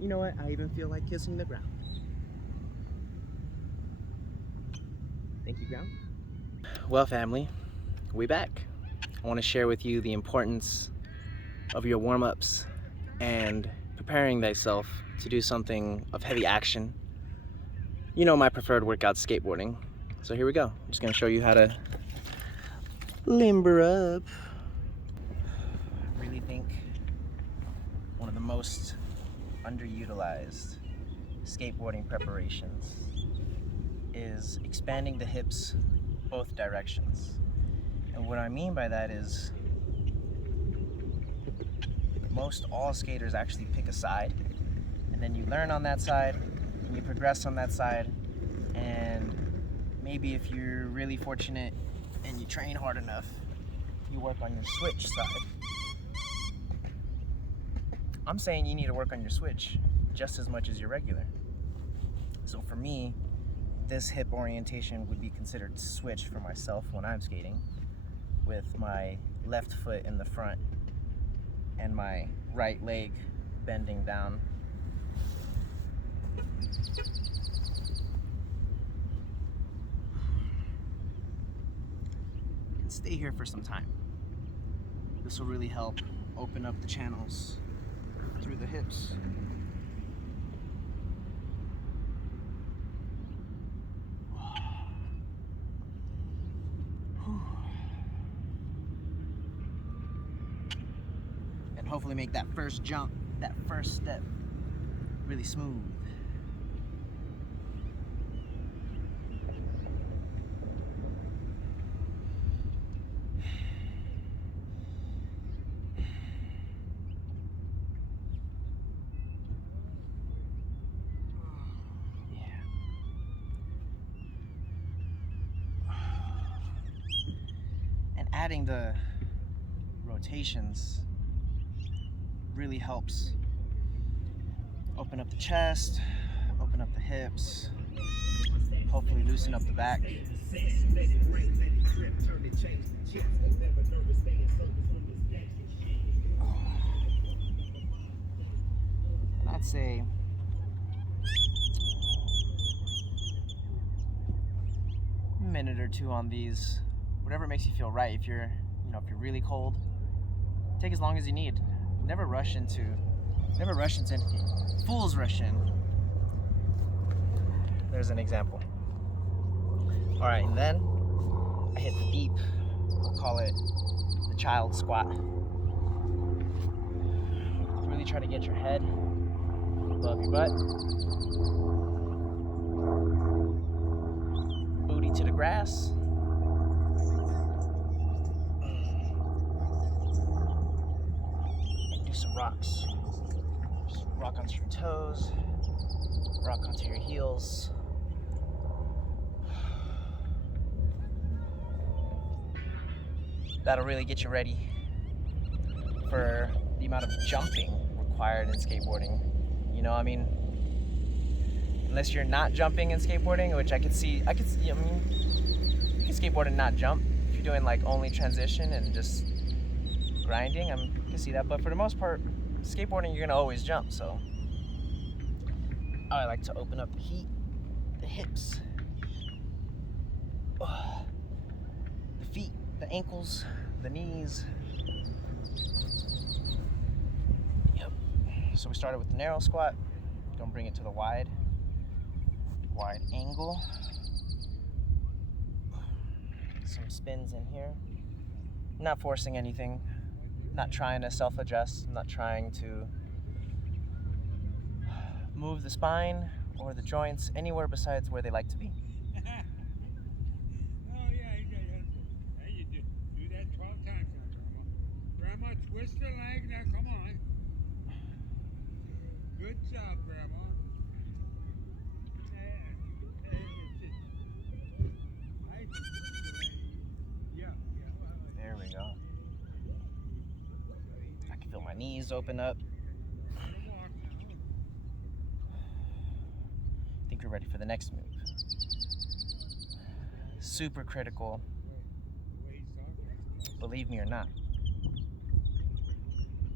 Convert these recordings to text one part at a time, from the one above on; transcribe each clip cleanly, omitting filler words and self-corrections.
You know what? I even feel like kissing the ground. Thank you, ground. Well, family, we back. I want to share with you the importance of your warm-ups and preparing thyself to do something of heavy action. You know my preferred workout, skateboarding. So here we go. I'm just going to show you how to limber up. I really think one of the most underutilized skateboarding preparations is expanding the hips both directions. And what I mean by that is most all skaters actually pick a side, and then you learn on that side and you progress on that side, and maybe if you're really fortunate and you train hard enough, you work on your switch side. I'm saying you need to work on your switch just as much as your regular. So for me, this hip orientation would be considered switch for myself when I'm skating, with my left foot in the front and my right leg bending down. And stay here for some time. This will really help open up the channels through the hips. And hopefully make that first jump, that first step, really smooth. And adding the rotations really helps open up the chest, open up the hips, hopefully loosen up the back. And I'd say a minute or two on these, whatever makes you feel right. If you're really cold, take as long as you need. Never rush into anything. Fools rush in. There's an example. All right, and then I hit the deep, we'll call it the child squat. Really try to get your head above your butt. Booty to the grass. And do some rocks. Just rock onto your toes, rock onto your heels. That'll really get you ready for the amount of jumping required in skateboarding. You know, I mean, unless you're not jumping in skateboarding, which I mean, you can skateboard and not jump. If you're doing like only transition and just grinding, you can see that. But for the most part, skateboarding, you're gonna always jump. So I like to open up the hips, the feet, the ankles, the knees. Yep. So we started with the narrow squat. Gonna bring it to the wide angle. Some spins in here. Not forcing anything. Not trying to self-adjust. Not trying to move the spine or the joints anywhere besides where they like to be. Grandma, twist your leg now, come on. Good job, Grandma. There we go. I can feel my knees open up. I think we're ready for the next move. Super critical, believe me or not,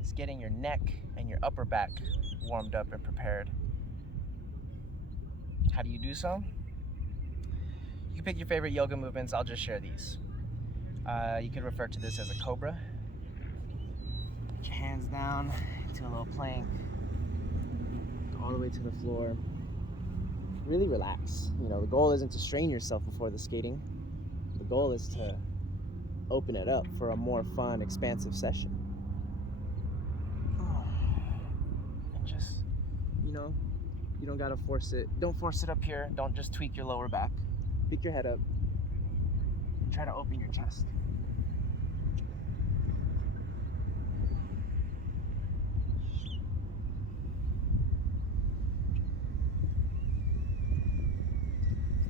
is is getting your neck and your upper back warmed up and prepared. How do you do so? You can pick your favorite yoga movements. I'll just share these. You could refer to this as a cobra. Put your hands down into a little plank, all the way to the floor. Really relax. You know, the goal isn't to strain yourself before the skating. The goal is to open it up for a more fun, expansive session. And just, you know, you don't gotta force it. Don't force it up here. Don't just tweak your lower back. Pick your head up and try to open your chest.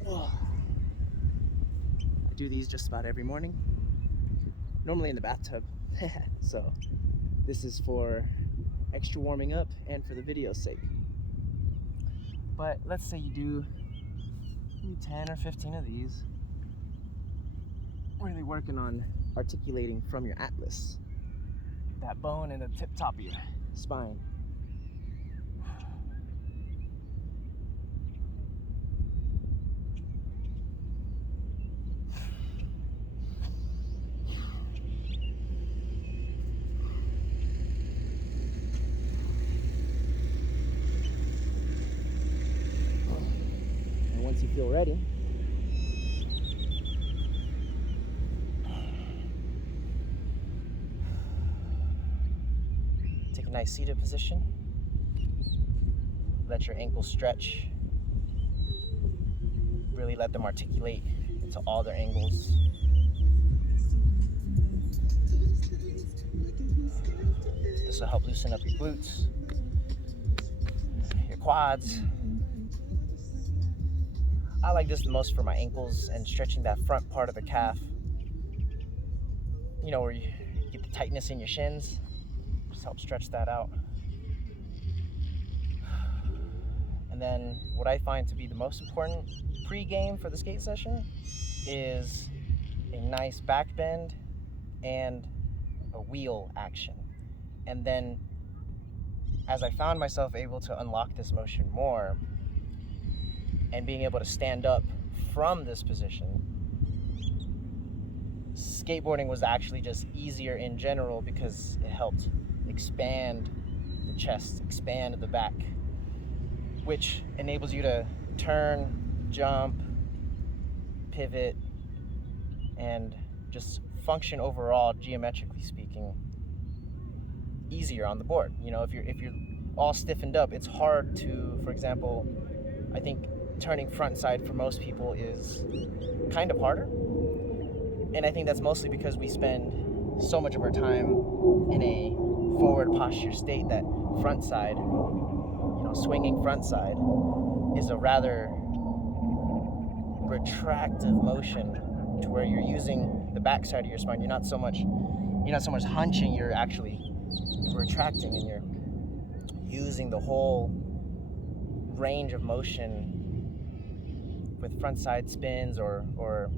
I do these just about every morning. Normally in the bathtub. So this is for extra warming up and for the video's sake. But let's say you do 10 or 15 of these. Really working on articulating from your atlas, that bone in the tip top of your spine. And once you feel ready, take a nice seated position. Let your ankles stretch. Really let them articulate into all their angles. This will help loosen up your glutes, your quads. I like this the most for my ankles and stretching that front part of the calf. You know, where you get the tightness in your shins. Just help stretch that out. And then what I find to be the most important pre-game for the skate session is a nice back bend and a wheel action. And then as I found myself able to unlock this motion more and being able to stand up from this position, skateboarding was actually just easier in general because it helped expand the chest, expand the back, which enables you to turn, jump, pivot, and just function overall, geometrically speaking, easier on the board. You know, if you're all stiffened up, it's hard to, for example, I think turning front side for most people is kind of harder. And I think that's mostly because we spend so much of our time in a forward posture state that front side, you know, swinging front side is a rather retractive motion to where you're using the back side of your spine. You're not so much hunching, you're actually retracting, and you're using the whole range of motion with front side spins or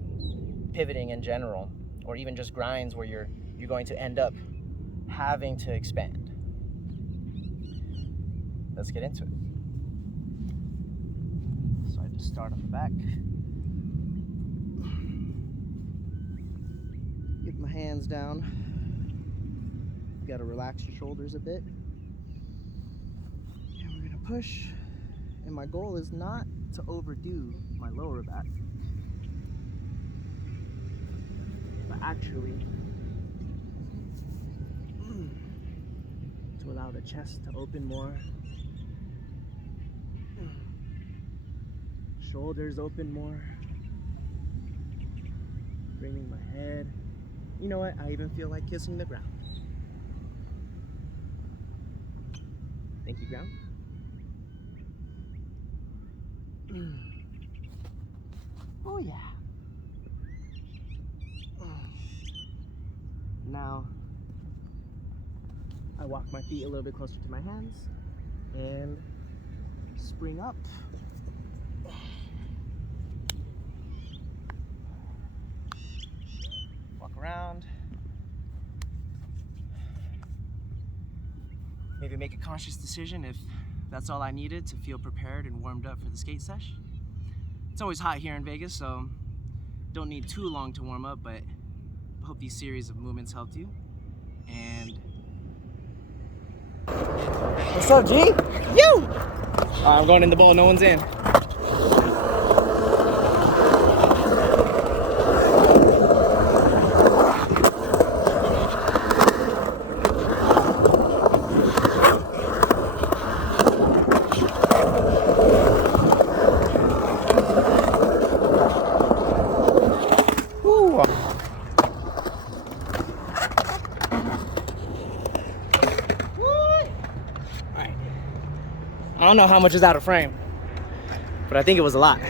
pivoting in general, or even just grinds where you're going to end up having to expand. Let's get into it. So I just start on the back. Get my hands down. You gotta relax your shoulders a bit. And we're gonna push. And my goal is not to overdo my lower back, but actually to allow the chest to open more, shoulders open more, bringing my head. You know what? I even feel like kissing the ground. Thank you, ground. Oh yeah. Now I walk my feet a little bit closer to my hands and spring up. Walk around. maybe make a conscious decision if that's all I needed to feel prepared and warmed up for the skate sesh. It's always hot here in Vegas, so don't need too long to warm up, but I hope these series of movements helped you. And what's up, G? You! I'm going in the bowl, no one's in. I don't know how much is out of frame, but I think it was a lot.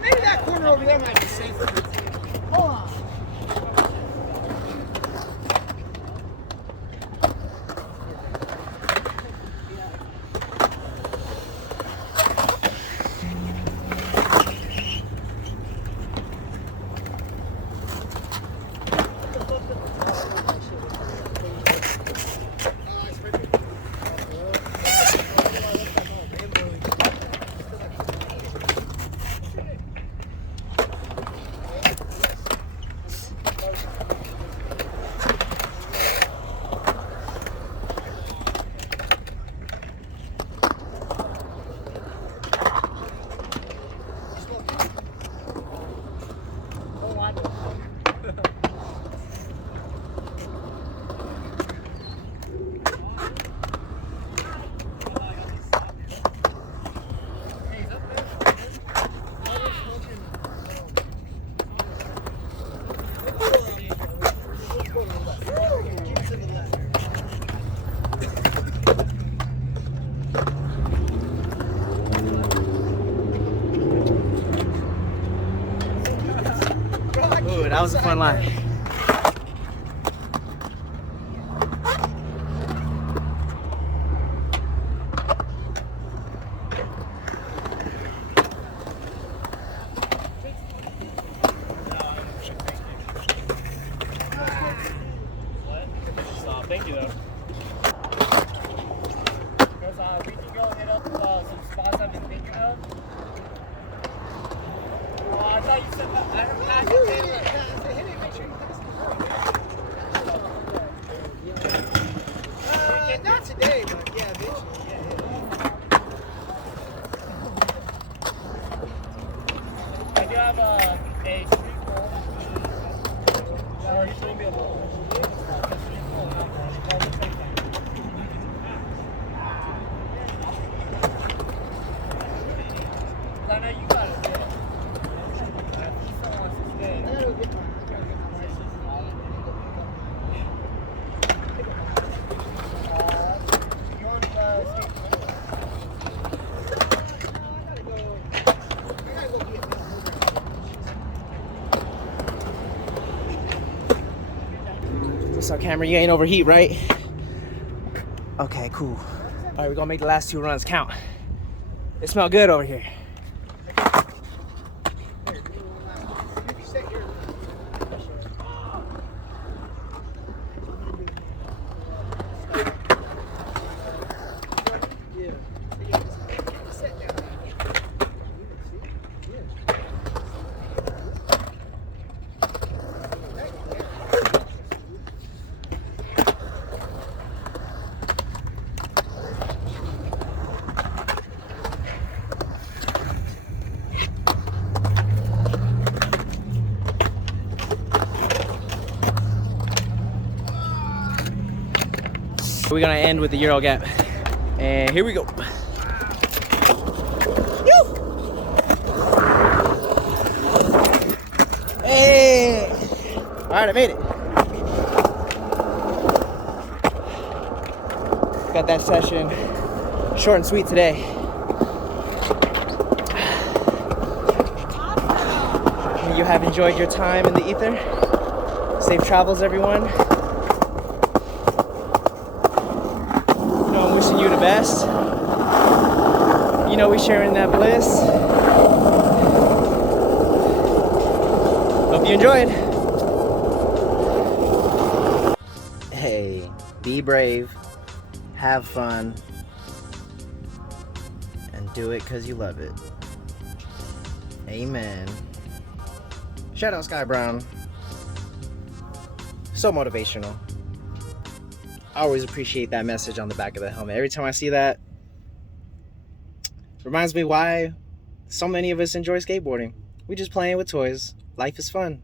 Maybe that corner over there might be safer. Hold on. Ooh, that was a fun line. Thank you, though. Because we can go hit up some spots I've been thinking of. I thought you said that. I don't have to say that. Not today, but yeah, eventually. I do have a street pole. Or you shouldn't be a pole. I know you got it. He still wants to stay. I gotta get my license. You want skate? I gotta go get What's up, camera? You ain't overheat, right? Okay, cool. All right, we're gonna make the last 2 runs count. It smells good over here. We're gonna end with the Euro gap. And here we go. Hey! Alright, I made it. Got that session short and sweet today. You have enjoyed your time in the ether. Safe travels, everyone. You know, I'm wishing you the best. You know, we're sharing that bliss. Hope you enjoyed. Hey, be brave, have fun, and do it because you love it. Amen. Shout out Sky Brown. So motivational. I always appreciate that message on the back of the helmet. Every time I see that, reminds me why so many of us enjoy skateboarding. We just playing with toys. Life is fun.